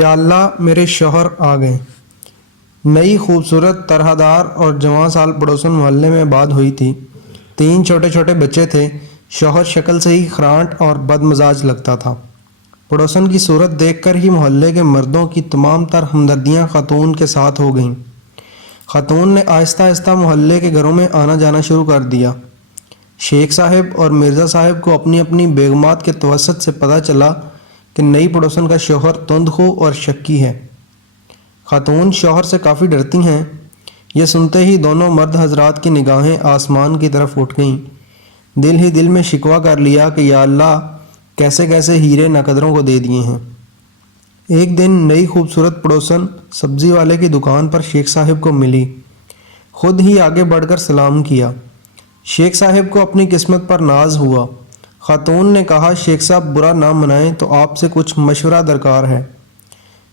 یا اللہ میرے شوہر آ گئے۔ نئی خوبصورت طرحدار اور جوان سال پڑوسن محلے میں بات ہوئی تھی۔ 3 چھوٹے چھوٹے بچے تھے۔ شوہر شکل سے ہی خرانٹ اور بد مزاج لگتا تھا۔ پڑوسن کی صورت دیکھ کر ہی محلے کے مردوں کی تمام تر ہمدردیاں خاتون کے ساتھ ہو گئیں۔ خاتون نے آہستہ آہستہ محلے کے گھروں میں آنا جانا شروع کر دیا۔ شیخ صاحب اور مرزا صاحب کو اپنی اپنی بیگمات کے توسط سے پتہ چلا کہ نئی پڑوسن کا شوہر تندخو اور شکی ہے۔ خاتون شوہر سے کافی ڈرتی ہیں۔ یہ سنتے ہی دونوں مرد حضرات کی نگاہیں آسمان کی طرف اٹھ گئیں۔ دل ہی دل میں شکوہ کر لیا کہ یا اللہ کیسے کیسے ہیرے ناقدروں کو دے دیے ہیں۔ ایک دن نئی خوبصورت پڑوسن سبزی والے کی دکان پر شیخ صاحب کو ملی۔ خود ہی آگے بڑھ کر سلام کیا۔ شیخ صاحب کو اپنی قسمت پر ناز ہوا۔ خاتون نے کہا شیخ صاحب برا نہ منائیں تو آپ سے کچھ مشورہ درکار ہے۔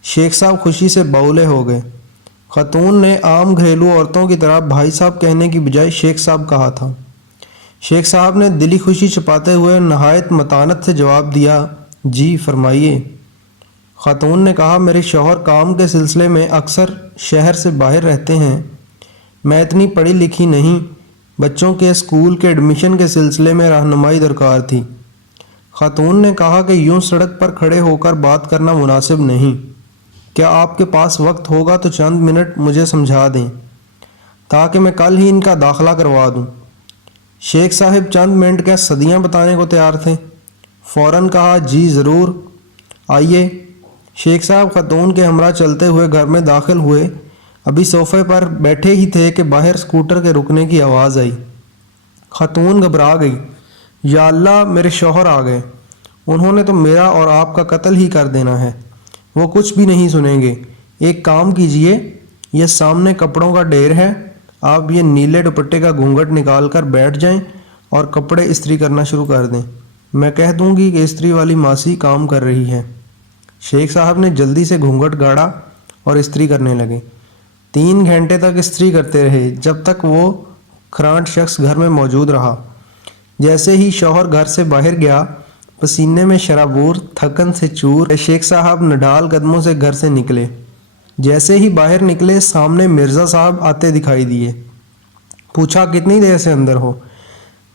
شیخ صاحب خوشی سے بولے ہو گئے۔ خاتون نے عام گھریلو عورتوں کی طرح بھائی صاحب کہنے کی بجائے شیخ صاحب کہا تھا۔ شیخ صاحب نے دلی خوشی چھپاتے ہوئے نہایت متانت سے جواب دیا، جی فرمائیے۔ خاتون نے کہا میرے شوہر کام کے سلسلے میں اکثر شہر سے باہر رہتے ہیں۔ میں اتنی پڑھی لکھی نہیں، بچوں کے اسکول کے ایڈمیشن کے سلسلے میں رہنمائی درکار تھی۔ خاتون نے کہا کہ یوں سڑک پر کھڑے ہو کر بات کرنا مناسب نہیں۔ کیا آپ کے پاس وقت ہوگا تو چند منٹ مجھے سمجھا دیں تاکہ میں کل ہی ان کا داخلہ کروا دوں۔ شیخ صاحب چند منٹ کیا صدیاں بتانے کو تیار تھے۔ فوراً کہا جی ضرور آئیے۔ شیخ صاحب خاتون کے ہمراہ چلتے ہوئے گھر میں داخل ہوئے۔ ابھی صوفے پر بیٹھے ہی تھے کہ باہر اسکوٹر کے رکنے کی آواز آئی۔ خاتون گھبرا گئی۔ یا اللہ میرے شوہر آ گئے۔ انہوں نے تو میرا اور آپ کا قتل ہی کر دینا ہے۔ وہ کچھ بھی نہیں سنیں گے۔ ایک کام کیجئے، یہ سامنے کپڑوں کا ڈھیر ہے، آپ یہ نیلے دوپٹے کا گھونگھٹ نکال کر بیٹھ جائیں اور کپڑے استری کرنا شروع کر دیں۔ میں کہہ دوں گی کہ استری والی ماسی کام کر رہی ہے۔ شیخ صاحب نے جلدی سے گھونگھٹ گاڑا اور استری کرنے لگے۔ 3 گھنٹے تک استری کرتے رہے جب تک وہ خرانٹ شخص گھر میں موجود رہا۔ جیسے ہی شوہر گھر سے باہر گیا، پسینے میں شرابور، تھکن سے چور، شیخ صاحب نڈال قدموں سے گھر سے نکلے۔ جیسے ہی باہر نکلے سامنے مرزا صاحب آتے دکھائی دیے۔ پوچھا کتنی دیر سے اندر ہو؟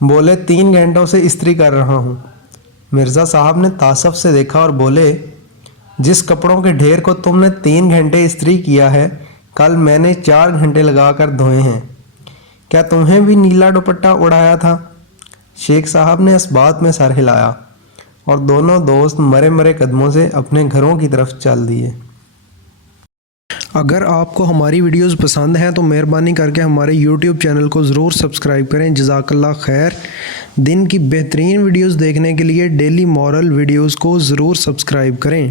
بولے 3 گھنٹوں سے استری کر رہا ہوں۔ مرزا صاحب نے تعصب سے دیکھا اور بولے جس کپڑوں کے ڈھیر کو تم نے 3 گھنٹے استری کیا ہے، کل میں نے 4 گھنٹے لگا کر دھوئے ہیں۔ کیا تمہیں بھی نیلا دوپٹہ اڑایا تھا؟ شیخ صاحب نے اس بات میں سر ہلایا اور دونوں دوست مرے مرے قدموں سے اپنے گھروں کی طرف چل دیے۔ اگر آپ کو ہماری ویڈیوز پسند ہیں تو مہربانی کر کے ہمارے YouTube چینل کو ضرور سبسکرائب کریں۔ جزاک اللہ خیر۔ دن کی بہترین ویڈیوز دیکھنے کے لیے ڈیلی مورل ویڈیوز کو ضرور سبسکرائب کریں۔